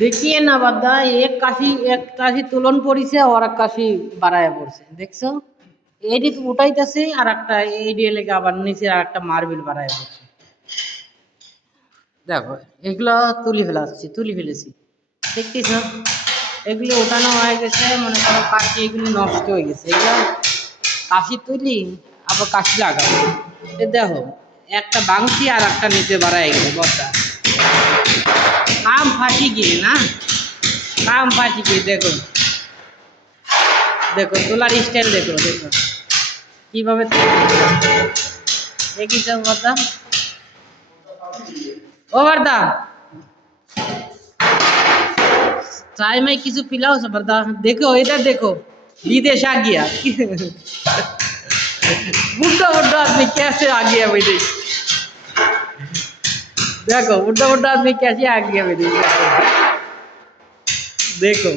देखिए ना बद्दा, एक काशी তুলন পড়িছে আর এক কাশি বাড়ায়া পড়ছে, দেখছো? এইটি তো উঠাইতেছে আর একটা এইটি লেগে আবার নিচে আর একটা মার্বেল বাড়ায়া পড়ছে। দেখো, এগুলো তুলি ফেলেছি, দেখতেছ? এগুলো ওঠানো হয়ে গেছে, মনে করো কাশি এগুলি নষ্ট হয়ে গেছে, এগুলো কাশি তুলি আবার কাশি লাগাবো। দেখো, একটা ভাঙছি আর একটা নিচে বাড়ায় গেছে বস্তা। काम फाटी गई ना, काम फाटी गई। देखो देखो তোলার স্টাইল, দেখো দেখো কিভাবে দেখি তো বর্দা। ও বর্দা, चाय में কিছু पिलाओ से बर्दा। देखो इधर देखो, विदेश आ गया। बुढ़ा बुढ़ा आदमी कैसे आ गया विदेश, देखो बुढ़ा बुढ़ा आदमी कैसे आ गया विदेश, देखो।